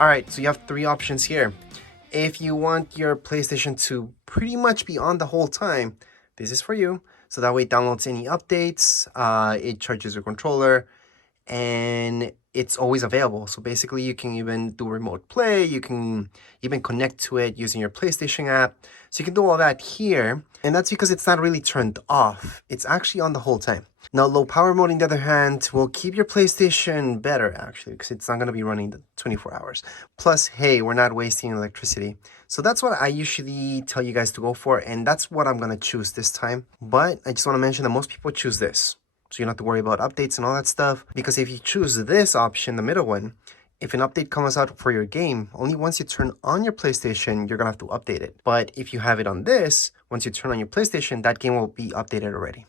All right, so you have three options here. If you want your PlayStation to pretty much be on the whole time, this is for you. So that way it downloads any updates, it charges your controller, and it's always available. So basically you can even do remote play, you can even connect to it using your PlayStation app. So you can do all that here, and that's because it's not really turned off. It's actually on the whole time. Now low power mode, on the other hand, will keep your PlayStation better actually, because it's not going to be running the 24 hours. Plus, hey, we're not wasting electricity. So that's what I usually tell you guys to go for, and that's what I'm going to choose this time. But I just want to mention that most people choose this. So you don't have to worry about updates and all that stuff. Because if you choose this option, the middle one, if an update comes out for your game, only once you turn on your PlayStation, you're going to have to update it. But if you have it on this, once you turn on your PlayStation, that game will be updated already.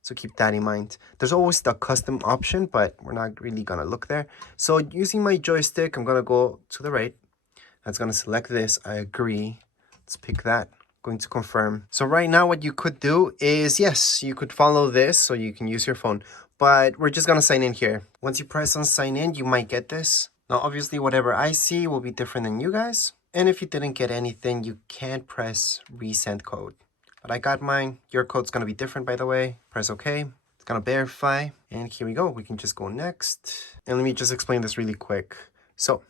So keep that in mind. There's always the custom option, but we're not really going to look there. So using my joystick, I'm going to go to the right. That's going to select this. I agree. Let's pick that. Going to confirm. So right now what you could do is, yes, you could follow this so you can use your phone, but we're just going to sign in here. Once you press on sign in, you might get this. Now obviously whatever I see will be different than you guys. And if you didn't get anything, you can press resend code. But I got mine. Your code's going to be different, by the way. Press OK. It's going to verify. And here we go. We can just go next. And let me just explain this really quick. So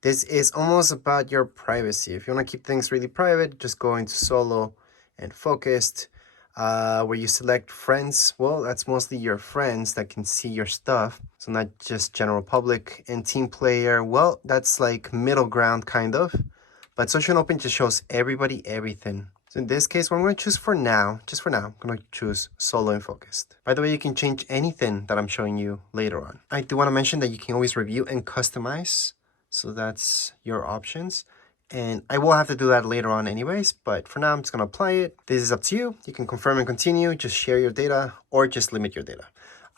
this is almost about your privacy. If you want to keep things really private, just go into solo and focused. Where you select friends, well, that's mostly your friends that can see your stuff. So not just general public. And team player, well, that's like middle ground kind of. But social and open just shows everybody everything. So in this case, what I'm going to choose for now, just for now, I'm going to choose solo and focused. By the way, you can change anything that I'm showing you later on. I do want to mention that you can always review and customize. So that's your options. And I will have to do that later on anyways, but for now, I'm just going to apply it. This is up to you. You can confirm and continue, just share your data or just limit your data.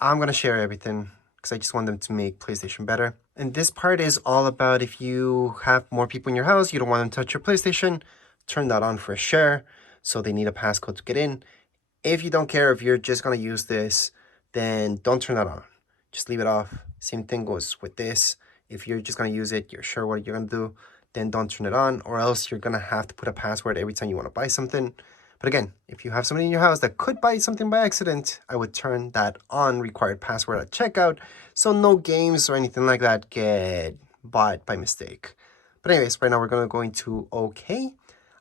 I'm going to share everything because I just want them to make PlayStation better. And this part is all about if you have more people in your house, you don't want them to touch your PlayStation, turn that on for a share. So they need a passcode to get in. If you don't care, if you're just going to use this, then don't turn that on. Just leave it off. Same thing goes with this. If you're just going to use it, you're sure what you're going to do, then don't turn it on, or else you're going to have to put a password every time you want to buy something. But again, if you have somebody in your house that could buy something by accident, I would turn that on required password at checkout, so no games or anything like that get bought by mistake. But anyways, right now we're going to go into OK.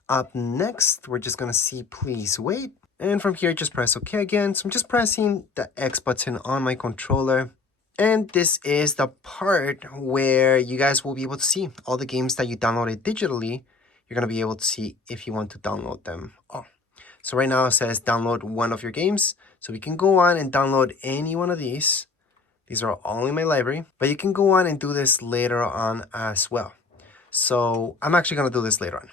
Up next, we're just going to see please wait. And from here, just press OK again. So I'm just pressing the X button on my controller. And this is the part where you guys will be able to see all the games that you downloaded digitally. You're going to be able to see if you want to download them all. So right now it says download one of your games. So we can go on and download any one of these. These are all in my library, but you can go on and do this later on as well. So I'm actually going to do this later on.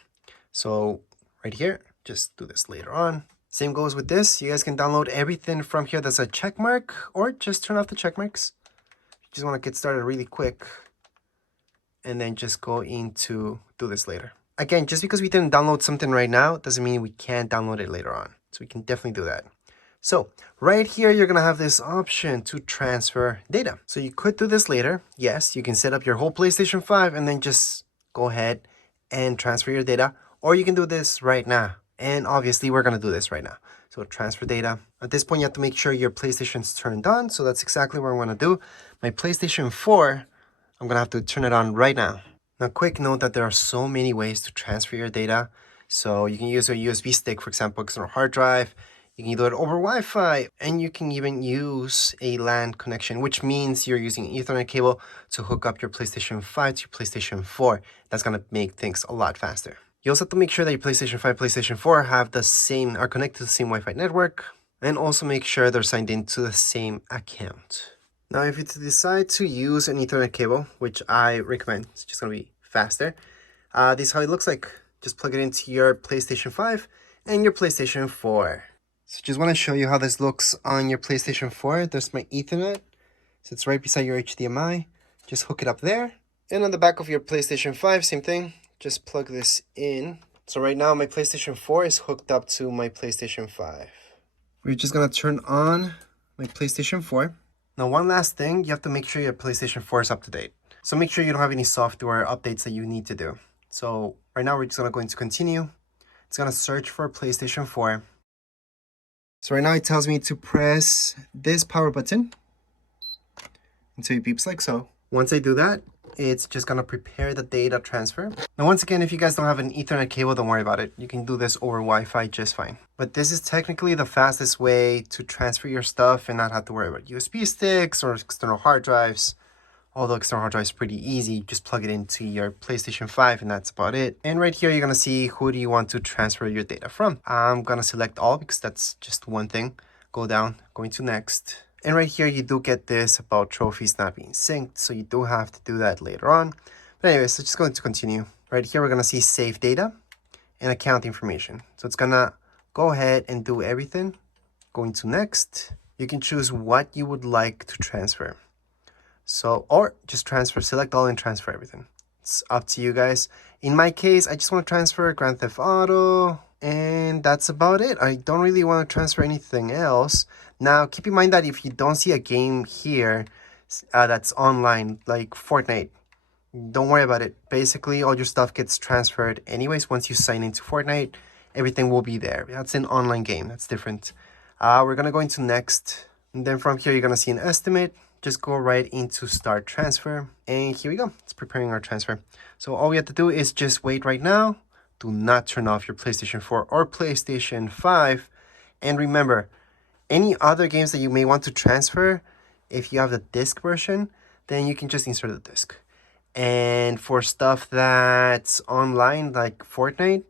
So right here, just do this later on. Same goes with this. You guys can download everything from here that's a check mark, or just turn off the check marks. Just want to get started really quick and then just go into do this later. Again, just because we didn't download something right now doesn't mean we can't download it later on. So we can definitely do that. So right here, you're going to have this option to transfer data. So you could do this later. Yes, you can set up your whole PlayStation 5 and then just go ahead and transfer your data. Or you can do this right now. And obviously, we're going to do this right now. So transfer data. At this point, you have to make sure your PlayStation's turned on. So that's exactly what I'm going to do. My PlayStation 4, I'm going to have to turn it on right now. Now, quick note that there are so many ways to transfer your data. So you can use a USB stick, for example, external hard drive. You can do it over Wi-Fi. And you can even use a LAN connection, which means you're using an Ethernet cable to hook up your PlayStation 5 to your PlayStation 4. That's going to make things a lot faster. You also have to make sure that your PlayStation 5, PlayStation 4 are connected to the same Wi-Fi network, and also make sure they're signed into the same account. Now, if you decide to use an Ethernet cable, which I recommend, it's just going to be faster. This is how it looks like. Just plug it into your PlayStation 5 and your PlayStation 4. So just want to show you how this looks on your PlayStation 4. There's my Ethernet. So it's right beside your HDMI. Just hook it up there. And on the back of your PlayStation 5, same thing. Just plug this in. So right now my PlayStation 4 is hooked up to my PlayStation 5. We're just gonna turn on my PlayStation 4. Now one last thing, you have to make sure your PlayStation 4 is up to date. So make sure you don't have any software updates that you need to do. So right now we're just gonna go into continue. It's gonna search for PlayStation 4. So right now it tells me to press this power button until it beeps like so. Once I do that, it's just gonna prepare the data transfer. Now once again, if you guys don't have an Ethernet cable, don't worry about it. You can do this over Wi-Fi just fine. But this is technically the fastest way to transfer your stuff and not have to worry about USB sticks or external hard drives. Although external hard drive is pretty easy, just plug it into your PlayStation 5 and that's about it. And right here, you're gonna see who do you want to transfer your data from. I'm gonna select all because that's just one thing. Go down, going to next. And right here, you do get this about trophies not being synced, so you do have to do that later on. But anyways, so just going to continue. Right here, we're gonna see save data and account information. So it's gonna go ahead and do everything. Going to next, you can choose what you would like to transfer. So, or just transfer, select all and transfer everything. It's up to you guys. In my case, I just want to transfer Grand Theft Auto and that's about it. I don't really want to transfer anything else. Now, keep in mind that if you don't see a game here that's online, like Fortnite, don't worry about it. Basically, all your stuff gets transferred anyways. Once you sign into Fortnite, everything will be there. That's an online game. That's different. We're going to go into next. And then from here, you're going to see an estimate. Just go right into start transfer. And here we go. It's preparing our transfer. So all we have to do is just wait right now. Do not turn off your PlayStation 4 or PlayStation 5. And remember, any other games that you may want to transfer, if you have the disc version, then you can just insert the disc. And for stuff that's online, like Fortnite,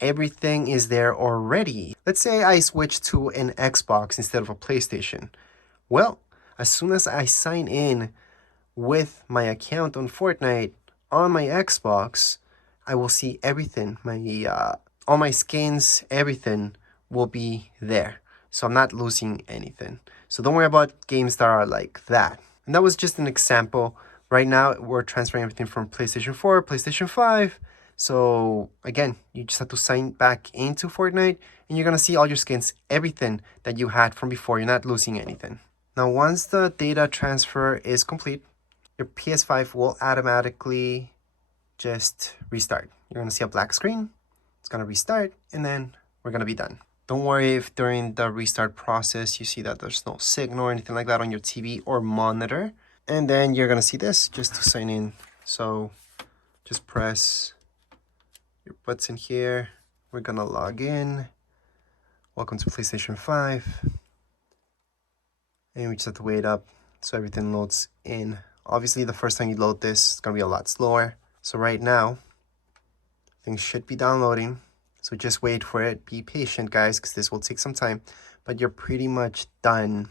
everything is there already. Let's say I switch to an Xbox instead of a PlayStation. Well, as soon as I sign in with my account on Fortnite on my Xbox, I will see everything. All my skins, everything will be there. So I'm not losing anything. So don't worry about games that are like that. And that was just an example. Right now, we're transferring everything from PlayStation 4, PlayStation 5. So again, you just have to sign back into Fortnite and you're gonna see all your skins, everything that you had from before. You're not losing anything. Now, once the data transfer is complete, your PS5 will automatically just restart. You're gonna see a black screen. It's gonna restart and then we're gonna be done. Don't worry if during the restart process you see that there's no signal or anything like that on your TV or monitor. And then you're gonna see this just to sign in. So just press your button here. We're gonna log in. Welcome to PlayStation 5. And we just have to wait up so everything loads in. Obviously, the first time you load this, it's gonna be a lot slower. So right now, things should be downloading. So just wait for it. Be patient, guys, because this will take some time. But you're pretty much done.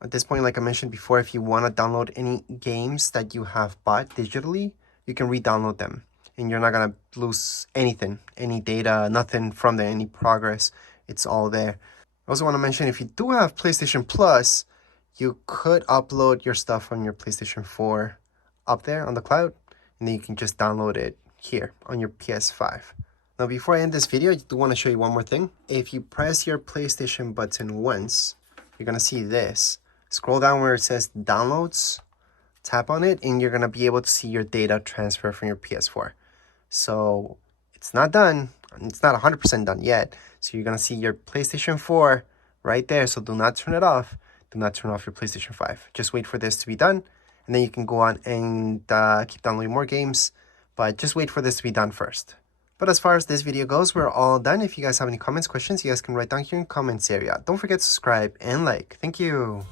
At this point, like I mentioned before, if you want to download any games that you have bought digitally, you can re-download them. And you're not gonna lose anything, any data, nothing from there, any progress. It's all there. I also want to mention, if you do have PlayStation Plus, you could upload your stuff on your PlayStation 4 up there on the cloud, and then you can just download it here on your PS5. Now, before I end this video, I do want to show you one more thing. If you press your PlayStation button once, you're going to see this. Scroll down where it says downloads, tap on it, and you're going to be able to see your data transfer from your PS4. So it's not done. It's not 100% done yet. So you're going to see your PlayStation 4 right there. So do not turn it off. Do not turn off your PlayStation 5. Just wait for this to be done, and then you can go on and keep downloading more games, but just wait for this to be done first. But as far as this video goes, we're all done. If you guys have any comments, questions, you guys can write down here in the comments area. Don't forget to subscribe and like. Thank you.